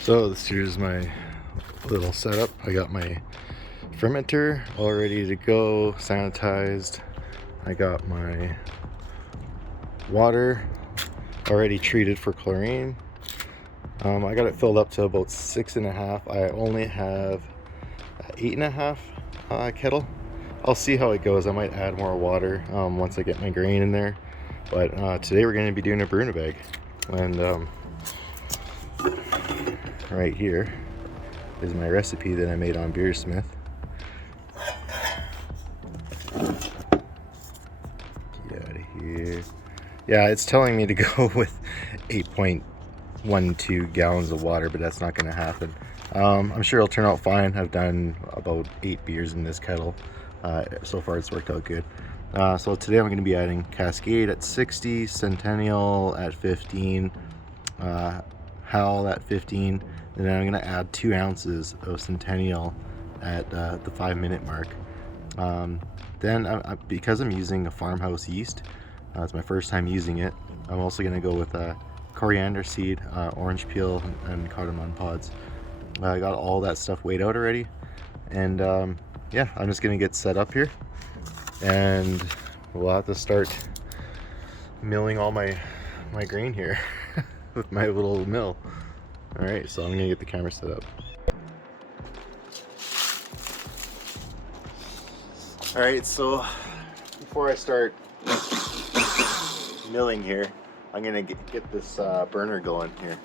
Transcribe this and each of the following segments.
So this here's my little setup. I got my fermenter all ready to go, sanitized. I got my water already treated for chlorine. I got it filled up to about 6.5. I only have 8.5 kettle. I'll see how it goes. I might add more water once I get my grain in there. But today we're going to be doing a brew bag, and right here is my recipe that I made on Beersmith. Get out of here. Yeah, it's telling me to go with 8.12 gallons of water, but that's not going to happen. I'm sure it'll turn out fine. I've done about 8 beers in this kettle. So far it's worked out good. So today I'm going to be adding Cascade at 60, Centennial at 15, Hal at 15, and then I'm going to add 2 ounces of Centennial at the 5-minute mark. Then because I'm using a Farmhouse yeast, it's my first time using it, I'm also going to go with Coriander Seed, orange peel, and Cardamom pods. I got all that stuff weighed out already, and yeah, I'm just going to get set up here, and we'll have to start milling all my grain here with my little mill. Alright, so I'm going to get the camera set up. Alright, so before I start milling here, I'm going to get this burner going here.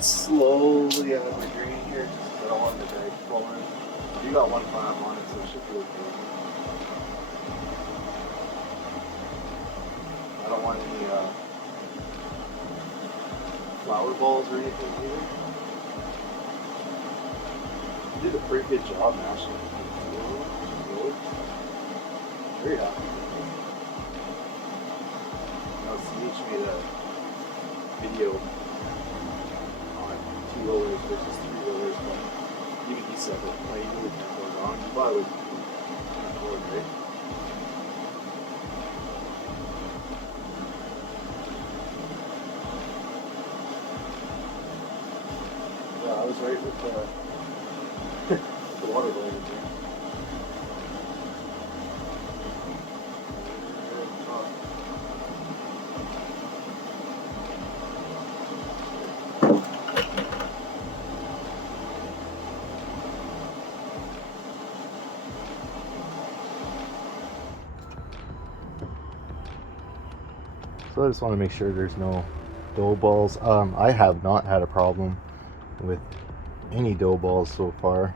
Slowly out of my grain here, because I don't want the bag falling. You got 1 flap on it, so it should be okay. I don't want any flour balls or anything either. You did a pretty good job mashing it. Very happy. Now CH made a video 2 rollers versus 3 rollers, but even he said that you really can't go wrong. You probably would can't go right. Yeah, I was right with the water going in there. So I just want to make sure there's no dough balls. I have not had a problem with any dough balls so far,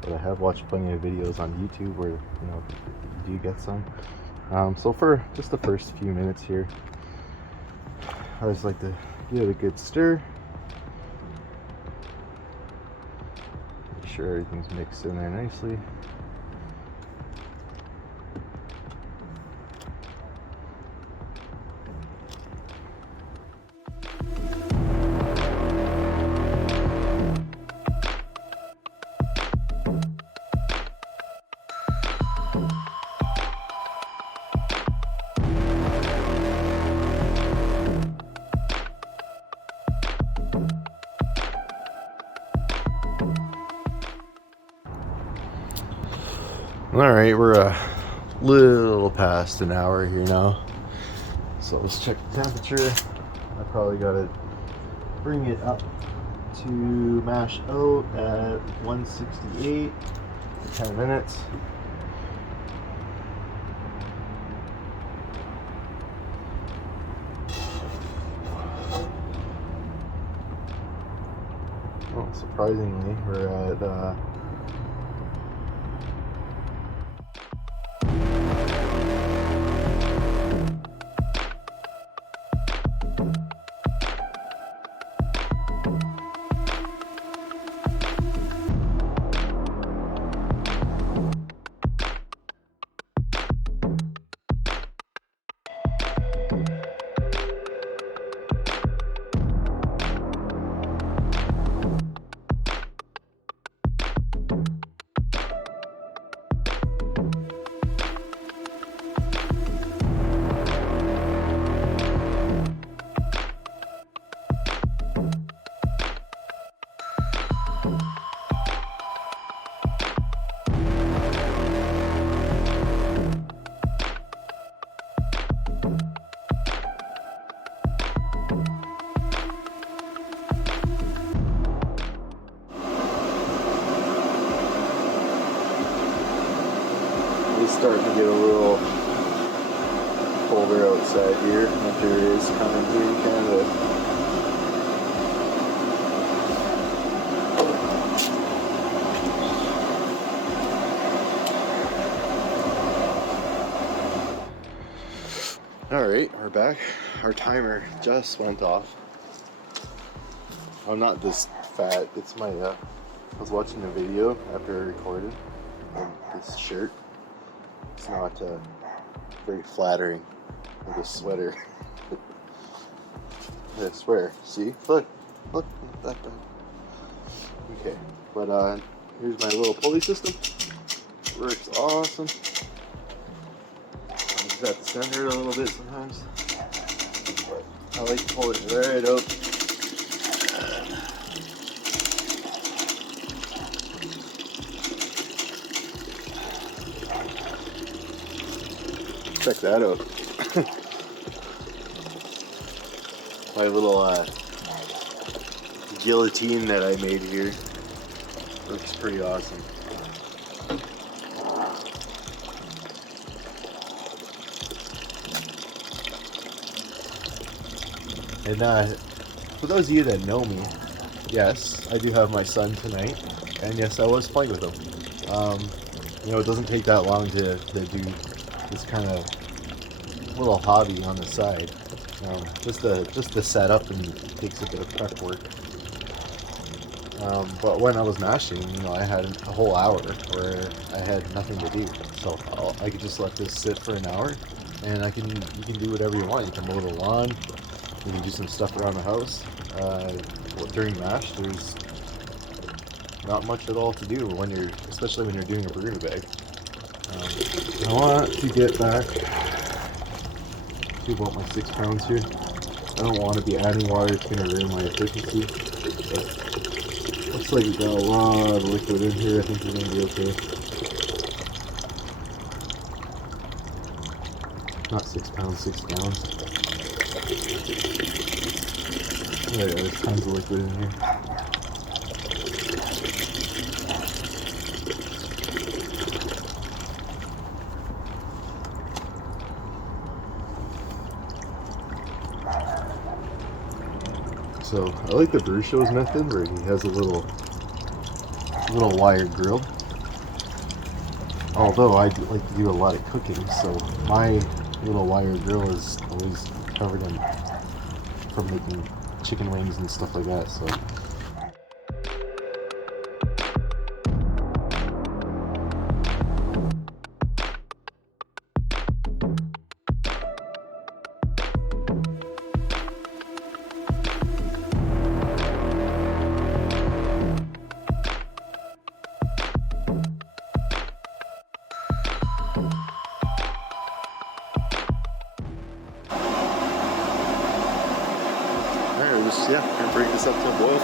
but I have watched plenty of videos on YouTube where you do get some. So for just the first few minutes here, I just like to give it a good stir. Make sure everything's mixed in there nicely. Alright, we're a little past an hour here now. So let's check the temperature. I probably gotta bring it up to mash out at 168 for 10 minutes. Well, surprisingly, we're at starting to get a little colder outside here. Winter is coming here in Canada. Alright, we're back. Our timer just went off. I'm not this fat. It's my, I was watching a video after I recorded on this shirt. It's not very flattering with a sweater. I swear. See? Look, not that bad. Okay, but here's my little pulley system. Works awesome. I just have to center it a little bit sometimes. But I like to pull it right out. Check that out. My little guillotine that I made here. Looks pretty awesome. And for those of you that know me, yes, I do have my son tonight, and yes, I was playing with him. You know, it doesn't take that long to do this kind of little hobby on the side. Just the setup and it takes a bit of prep work. But when I was mashing, you know, I had a whole hour where I had nothing to do, so I could just let this sit for an hour, and you can do whatever you want. You can mow the lawn, you can do some stuff around the house. During mash, there's not much at all to do especially when you're doing a brew bag. I want to get back to about my 6 pounds here. I don't want to be adding water, it's going to ruin my efficiency. But looks like we got a lot of liquid in here. I think we're going to be okay. Not 6 pounds, 6 gallons. Yeah, there's tons of liquid in here. So I like the Brew Show's method where he has a little wire grill. Although I like to do a lot of cooking, so my little wire grill is always covered in from making chicken wings and stuff like that. So. Yeah, and bring this up to a boil.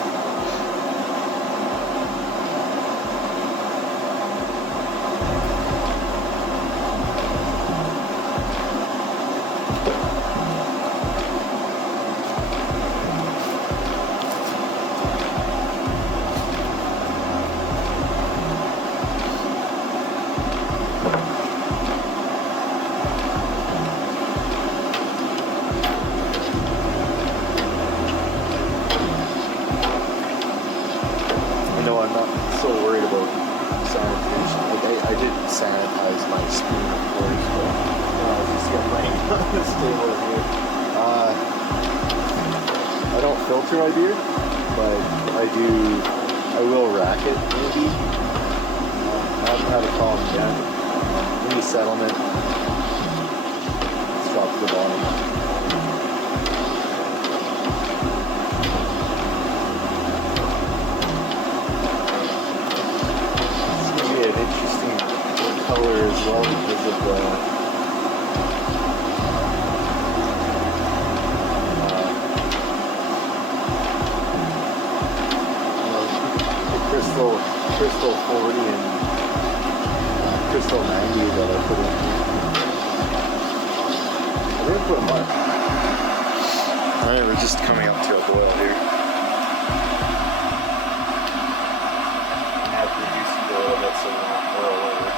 I'm not so worried about sanitation. Like I did sanitize my spoon, of course, but I just got laying on this table here. I don't filter my beer, but I will rack it maybe. I haven't had a problem yet. Any settlement, let's drop to the bottom. Color as well because of the crystal 40 and crystal 90 that I put in here. I didn't put much. Alright, we're just coming up to a boil here. I have to reduce it a little bit so we won't boil over.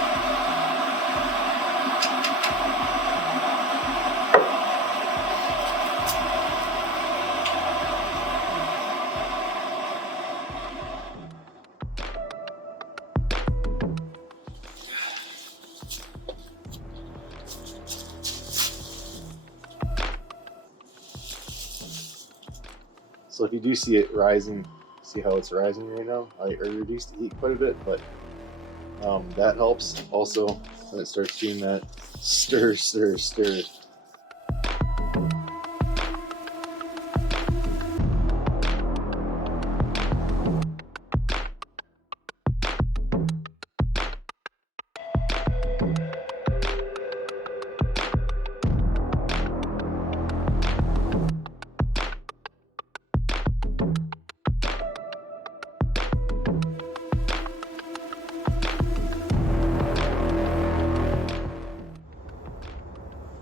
So if you do see it rising, see how it's rising right now? I reduced the heat quite a bit, but that helps. Also, when it starts doing that stir.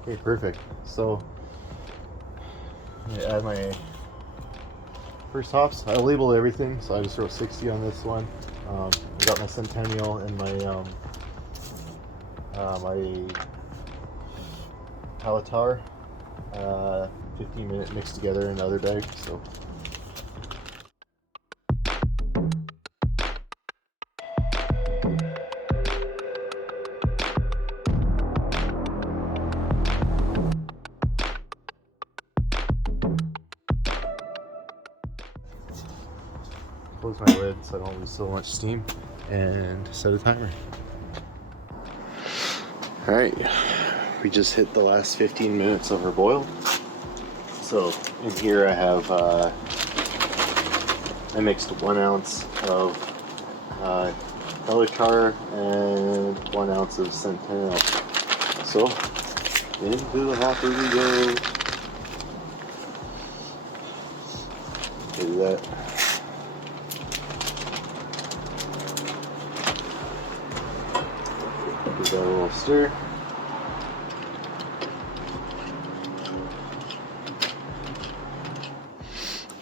Okay, perfect. So I add my first hops. I labeled everything, so I just wrote 60 on this one. I got my Centennial and my my Hallertauer, 15-minute mixed together in another bag. So. Close my lid so I don't lose so much steam and set a timer. Alright, we just hit the last 15 minutes of our boil. So in here I have, I mixed 1 ounce of Hallertauer and 1 ounce of Centennial. So into the hopper we go. Do that. Give that a little stir.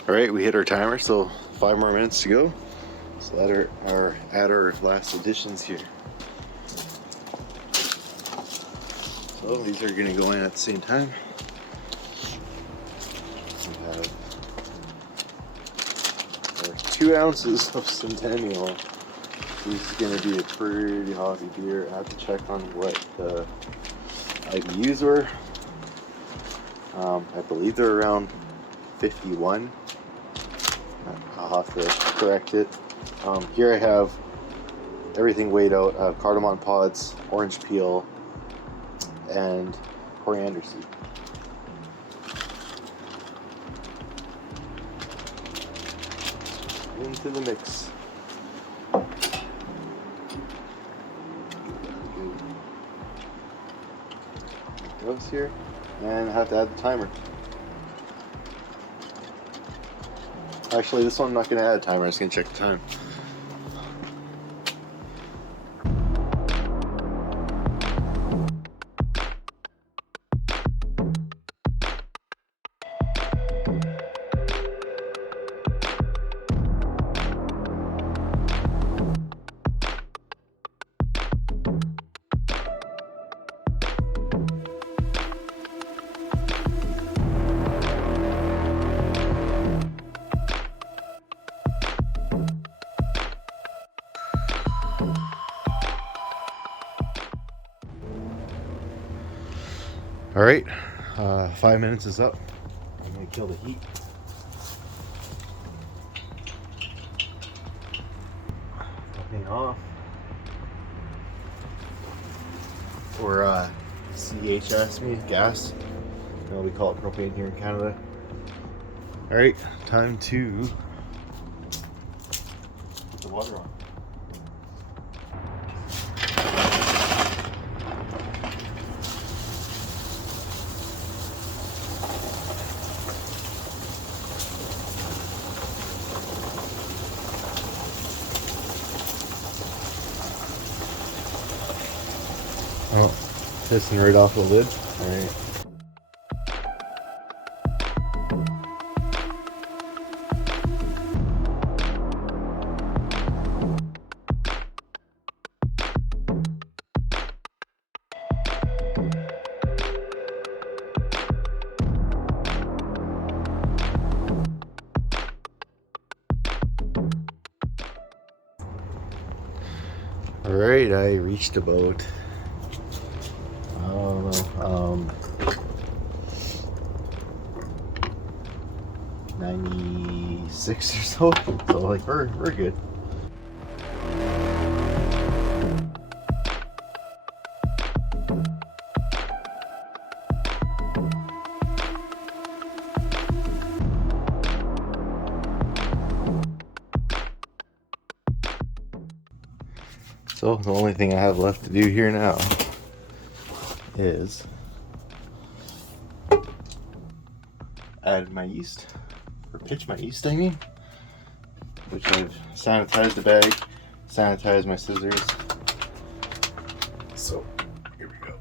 Alright, we hit our timer, so 5 more minutes to go. So that are add our last additions here. So these are going to go in at the same time. We have 2 ounces of Centennial. This is going to be a pretty hobby beer. I have to check on what the IBUs were. I believe they're around 51. I'll have to correct it. Here I have everything weighed out. I have cardamom pods, orange peel, and coriander seed. Into the mix. Goes here, and I have to add the timer. Actually, this one I'm not going to add a timer. I'm just going to check the time. All right, 5 minutes is up. I'm gonna kill the heat. Nothing off. Or CHS, gas. You know, we call it propane here in Canada. All right, time to put the water on. Oh, pissing right off the lid. All right. All right, I reached about, I don't know, 96 or so. So like we're good. So the only thing I have left to do here now is add my yeast, or pitch my yeast, I mean, which I've sanitized the bag, sanitized my scissors. So here we go.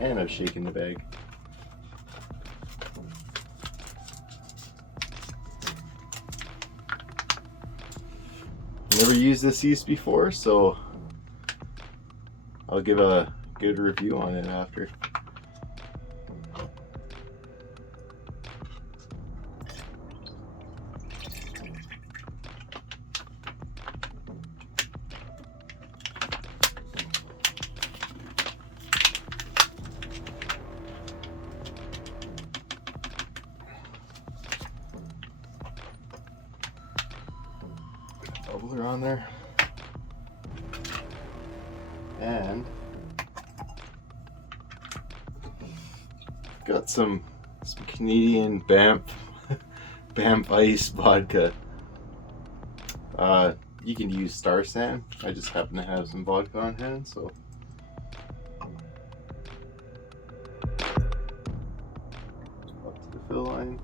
And I've shaken the bag. Never used this yeast before, so I'll give a good review on it after. Bubbler on there, and got some Canadian Banff Ice vodka. You can use Star San. I just happen to have some vodka on hand, so up to the fill line.